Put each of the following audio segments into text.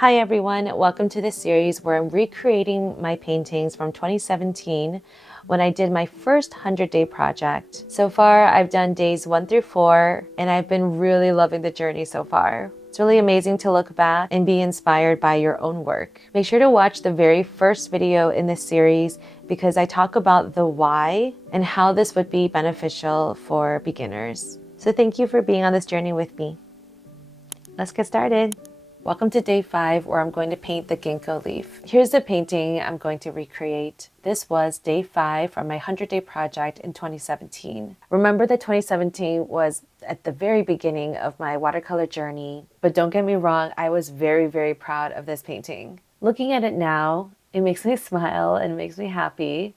Hi everyone, welcome to this series where I'm recreating my paintings from 2017 when I did my first 100-day project. So far, I've done days 1 through 4, and I've been really loving the journey so far. It's really amazing to look back and be inspired by your own work. Make sure to watch the very first video in this series because I talk about the why and how this would be beneficial for beginners. So thank you for being on this journey with me. Let's get started. Welcome to day 5 where I'm going to paint the ginkgo leaf. Here's the painting I'm going to recreate. This was day 5 from my 100-day project in 2017. Remember that 2017 was at the very beginning of my watercolor journey, but don't get me wrong, I was very, very proud of this painting. Looking at it now, it makes me smile and makes me happy.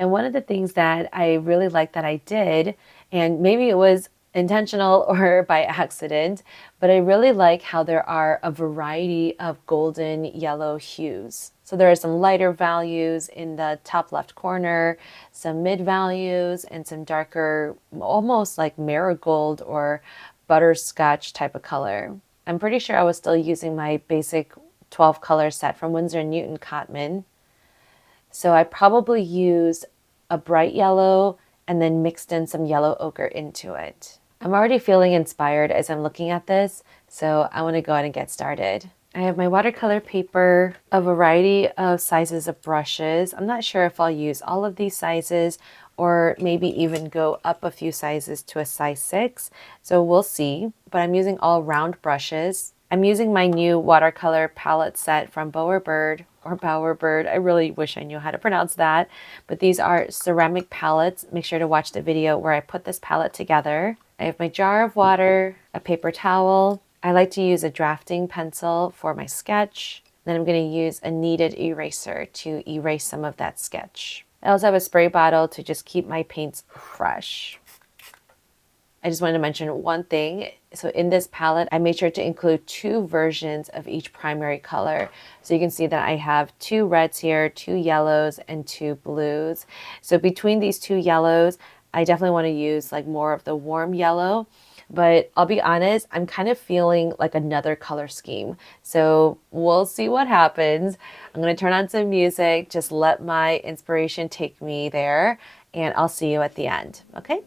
And one of the things that I really like that I did, and maybe it was intentional or by accident, but I really like how there are a variety of golden yellow hues. So there are some lighter values in the top left corner, some mid values, and some darker, almost like marigold or butterscotch type of color. I'm pretty sure I was still using my basic 12 color set from Winsor & Newton Cotman. So I probably used a bright yellow and then mixed in some yellow ochre into it. I'm already feeling inspired as I'm looking at this, so I want to go ahead and get started. I have my watercolor paper, a variety of sizes of brushes. I'm not sure if I'll use all of these sizes or maybe even go up a few sizes to a size 6. So we'll see, but I'm using all round brushes. I'm using my new watercolor palette set from Bowerbird. I really wish I knew how to pronounce that. But these are ceramic palettes. Make sure to watch the video where I put this palette together. I have my jar of water, a paper towel. I like to use a drafting pencil for my sketch. Then I'm going to use a kneaded eraser to erase some of that sketch. I also have a spray bottle to just keep my paints fresh. I just wanted to mention one thing. So in this palette, I made sure to include 2 versions of each primary color. So you can see that I have 2 reds here, 2 yellows, and 2 blues. So between these 2 yellows, I definitely want to use like more of the warm yellow. But I'll be honest, I'm kind of feeling like another color scheme. So we'll see what happens. I'm going to turn on some music, just let my inspiration take me there, and I'll see you at the end. Okay?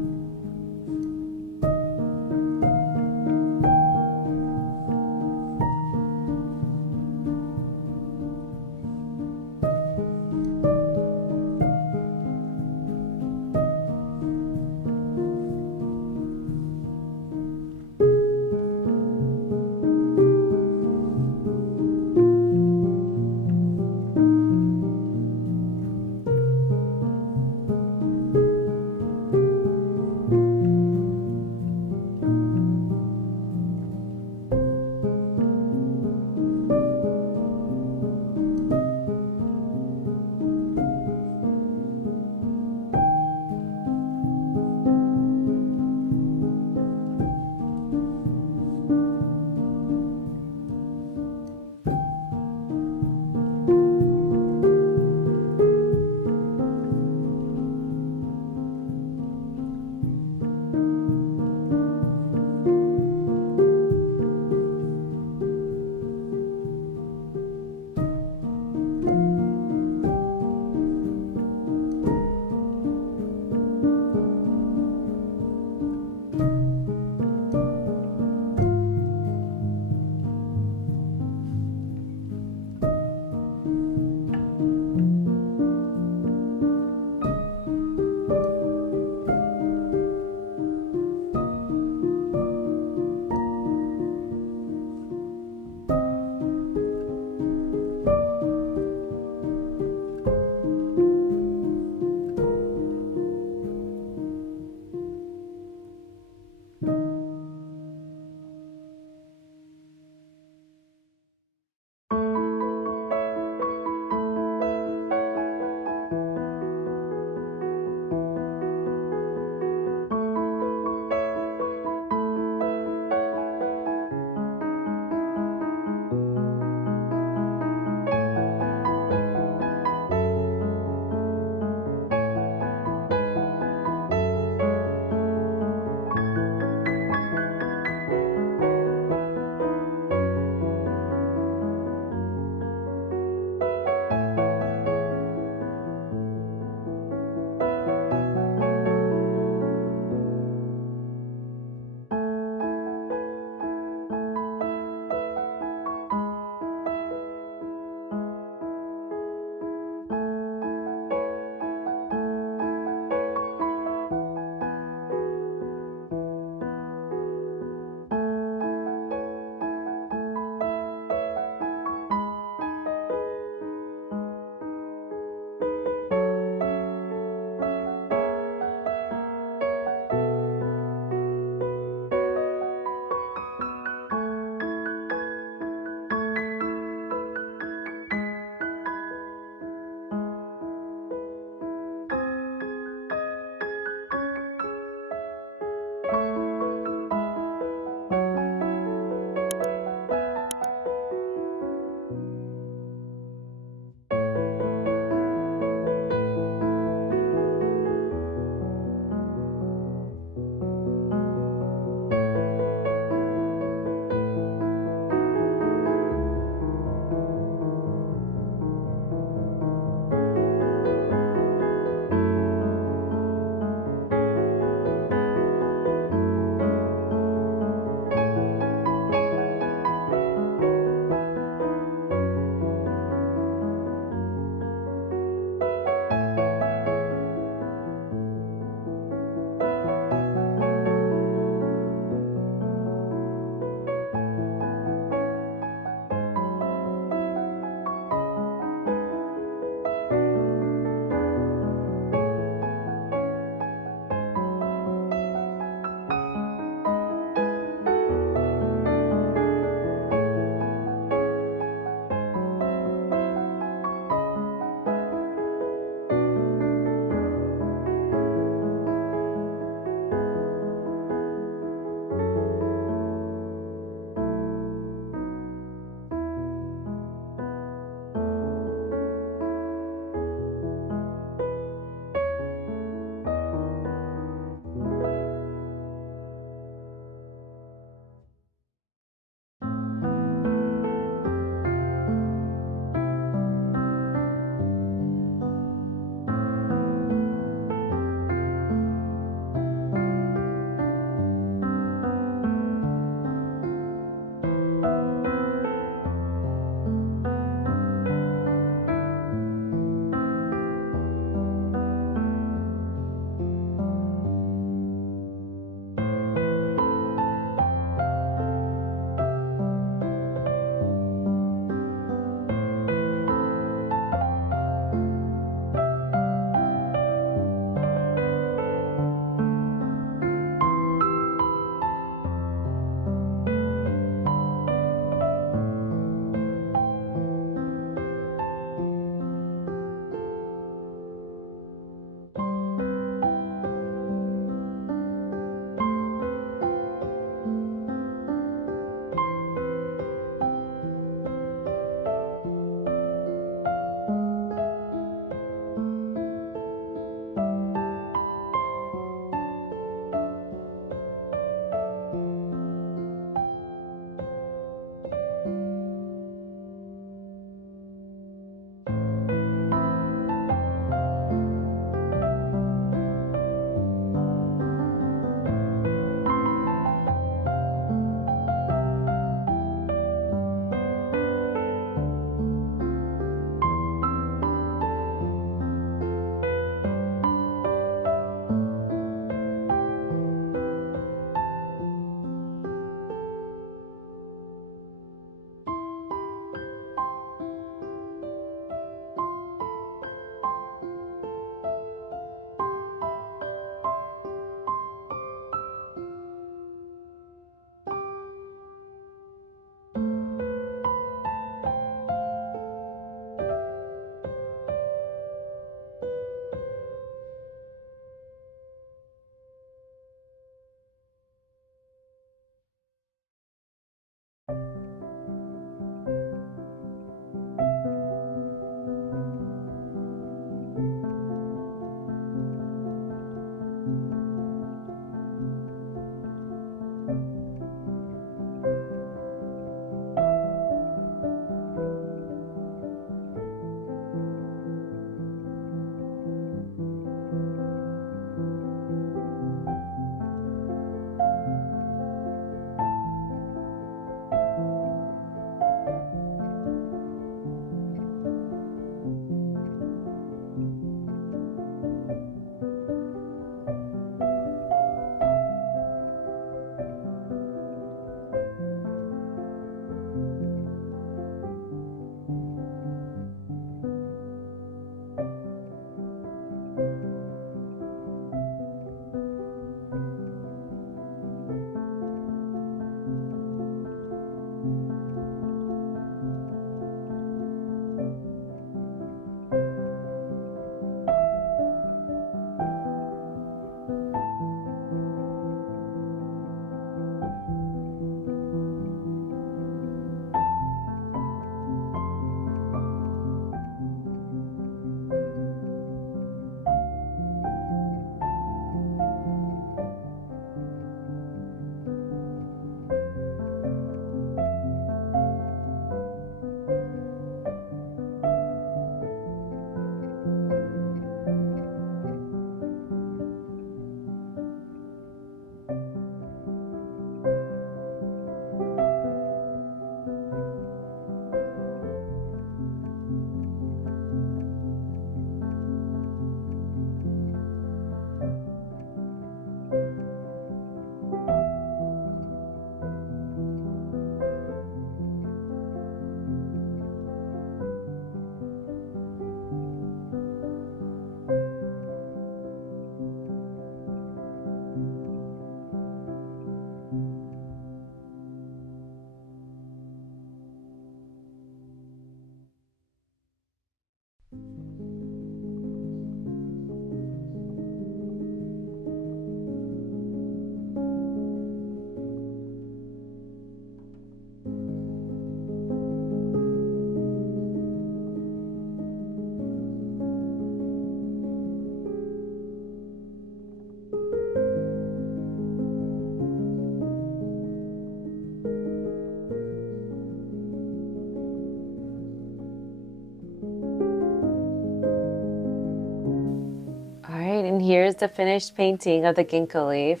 here's the finished painting of the ginkgo leaf.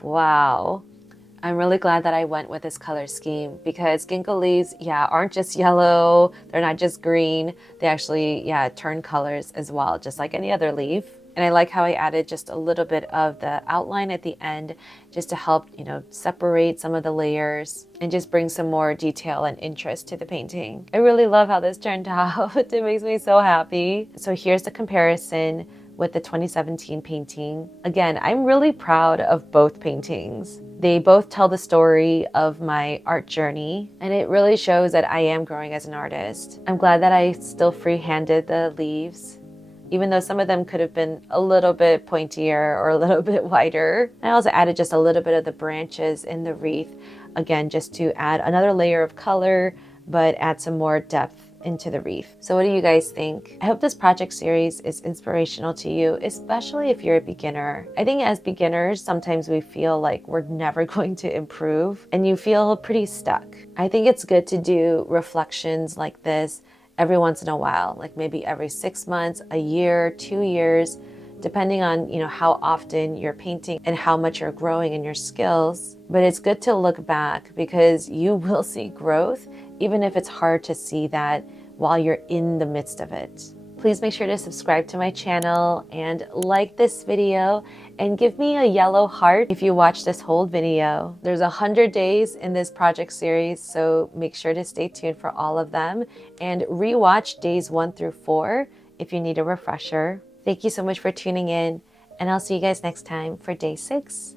Wow. I'm really glad that I went with this color scheme because ginkgo leaves, yeah, aren't just yellow. They're not just green. They actually, yeah, turn colors as well, just like any other leaf. And I like how I added just a little bit of the outline at the end just to help, separate some of the layers and just bring some more detail and interest to the painting. I really love how this turned out. It makes me so happy. So here's the comparison with the 2017 painting. Again, I'm really proud of both paintings. They both tell the story of my art journey, and it really shows that I am growing as an artist. I'm glad that I still free-handed the leaves, even though some of them could have been a little bit pointier or a little bit wider. I also added just a little bit of the branches in the wreath, again, just to add another layer of color, but add some more depth into the wreath. So what do you guys think? I hope this project series is inspirational to you, especially if you're a beginner. I think as beginners, sometimes we feel like we're never going to improve and you feel pretty stuck. I think it's good to do reflections like this every once in a while, like maybe every 6 months, a year, 2 years, depending on how often you're painting and how much you're growing in your skills. But it's good to look back because you will see growth, even if it's hard to see that while you're in the midst of it. Please make sure to subscribe to my channel and like this video and give me a yellow heart if you watch this whole video. There's 100 days in this project series, so make sure to stay tuned for all of them and rewatch days 1 through 4 if you need a refresher. Thank you so much for tuning in, and I'll see you guys next time for day 6.